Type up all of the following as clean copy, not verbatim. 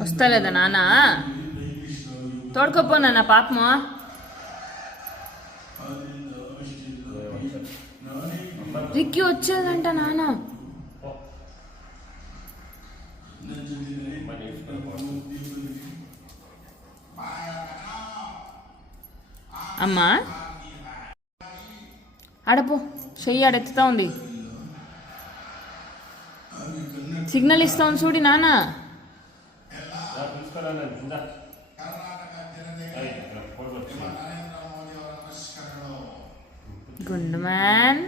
వస్తలేదా నాన్న? తోడుకోపో నాన్న పాపము. రిక్కి వచ్చేదంట నాన్న. అమ్మా ఆడపో, చెయ్యి ఆడెత్తుతా ఉంది, సిగ్నల్ ఇస్తా ఉంది చూడి నాన్న. గుండు మ్యాన్,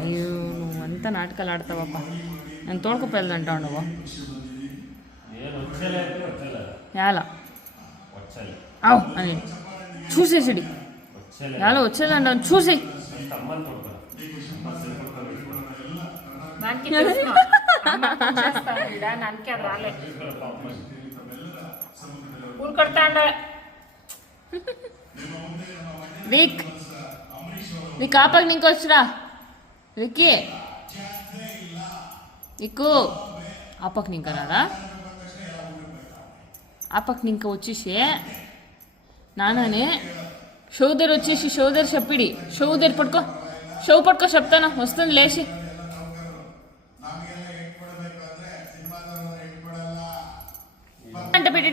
అయ్యో నువ్వంతా నాటకాలు ఆడతావప్ప. నేను తోడుకుపోయేదంటా ఉండవు ఎలా అవు అని చూసేసిడి ఎలా వచ్చేదంట చూసి. రిక్ రిక్ ఆపక్ నీకొచ్చురా రిక్కి ఇక్కు ఆపక్ నీకు రాదా? ఆపక్ నీకు వచ్చేసి నాన్ననే షోదర్ వచ్చేసి షోదర్ చెప్పిడి. షోదర్ పడుకో, షో పడుకో చెప్తాను వస్తుంది లేచి. అంట పెట్టి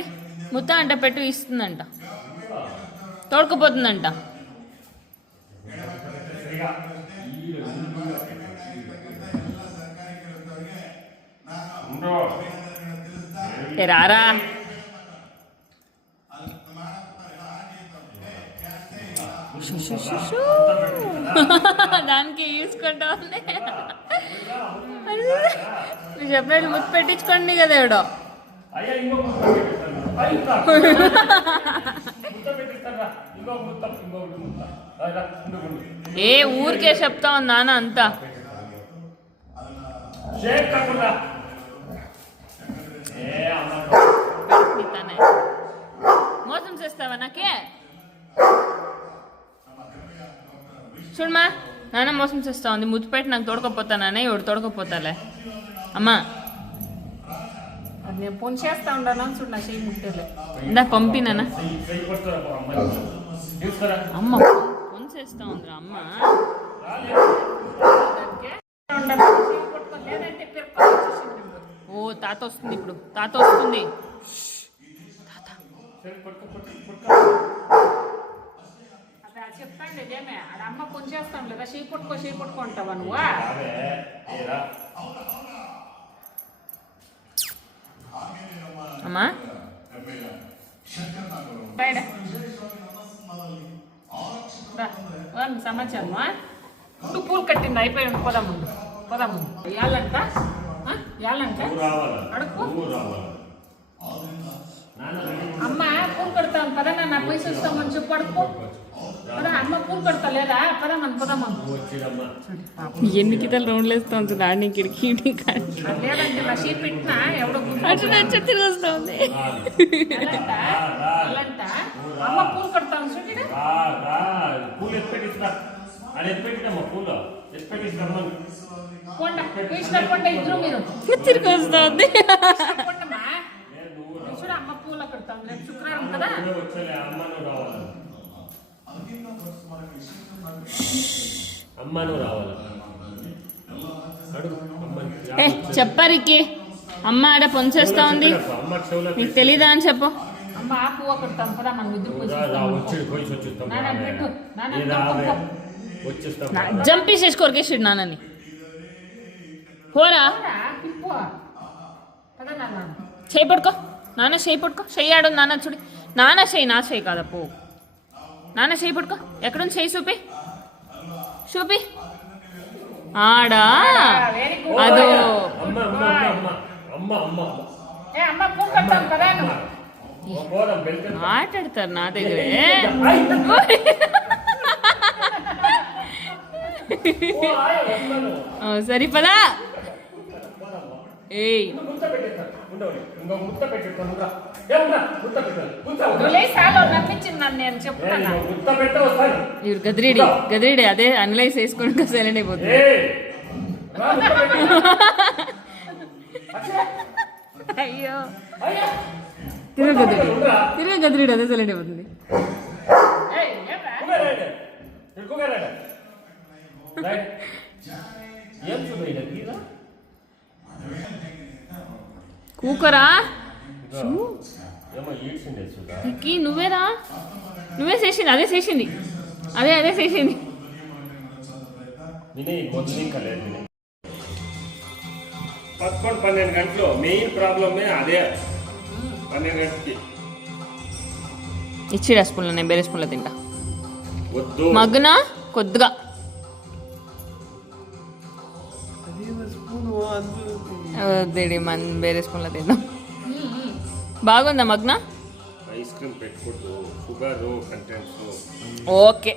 ముత్త అంట పెట్టు ఇస్తుందంట, తోడుకుపోతుందంట. రారా దానికి చూసుకుంటా ఉంది. నువ్వు చెప్పినట్టు ముద్దు పెట్టించుకోండి కదా ఎవడో. ఏ ఊరికే చెప్తా ఉంది నాన్న అంతా. మోసం చేస్తావా నాకే? చూడమా నాన్న మోసం చేస్తా ఉంది. ముద్దు పెట్టి నాకు తోడుకోపోతానే, ఎవడు తోడుకోపోతాలే అమ్మా. నేను పొని చేస్తా ఉన్నాను చూడు, నా చెయ్యి ముట్టలే. ఇందా పంపినా అమ్మ పొని చేస్తా ఉందిరా అమ్మ. ఓ తాత వస్తుంది ఇప్పుడు, తాత వస్తుంది. చెప్తాను లేదేమే ఆడ అమ్మ పొని చేస్తాం లేదా, చెయ్యి పట్టుకో అంటావా నువ్వు? అమ్మా సమాచారమా? ఇప్పుడు పూలు కట్టింది అయిపోయి పోదాముందు యాలంట అడుగు. అమ్మ పూలు కడతాం పదా, నా పైసలు వస్తామని చెప్పు. అడుక్కో పదా, అమ్మ పూలు కడతా లేదా? పదామా ఎన్ని కితలు రౌండ్లు వేస్తా ఉంటుంది ఆడిని కిడికి లేదంటే నా షీప్ పెట్టినా ఎవడో తిరిగి వస్తా ఉంది. అమ్మ పూలు కడతాం ఇద్దరు మీరు తిరిగి వస్తా ఉంది. చూడ అమ్మ పూల కడతాం లేదు, శుక్రవారం కదా. చెప్పరికి అమ్మ ఆడ పొంచేస్తా ఉంది, నీకు తెలీదా అని చెప్పు. అమ్మ ఆ పువ్వు కడతాం కదా, మనం జంపేసేసి కొరికేసాడు నాన్నని. పోరా చేయి పట్టుకో నాన్న, చేయి పట్టుకో. చెయ్యి ఆడు నాన్న చూడు, నాన్న చెయ్యి నా చెయ్యి కాదా పో. నాన్న చెయ్యి పట్టుకో, ఎక్కడుంది చెయ్యి చూపి ఆడా. అదో ఆటాడతారు నా దగ్గరే. సరిపదా ఏయ్ ఇవి గదిరీడి అదే అనలైజ్ చేసుకుని సైలెంట్ అయిపోతుంది. అయ్యో తిరగ గదిరిడు అదే సైలెంట్ అయిపోతుంది. ఏయ్, ఏమ్రా? ఏం చూడ కూకరా ఏమో ఈడ్చిండే చూడ విక్కీ నువ్వేరా, నువ్వే చేసింది, అదే చేసింది, అదే చేసింది. వినయ్ మొదలు ఇంకా లేదు వినయ్ 11-12 గంటలు మెయిన్ ప్రాబ్లమే అదే 12 గంటలకి ఇచ్చిరా స్పూన్లో, నేను వేరే స్పూన్లో తింటా. వద్దు మగ్గున కొద్దిగా వద్దేడి మన వేరే స్పూన్లో తిందాం. బాగుందా మగ్న? ఐస్ క్రీమ్ పెట్టుకోవద్దు, షుగర్ కంటెంట్స్ ఓకే.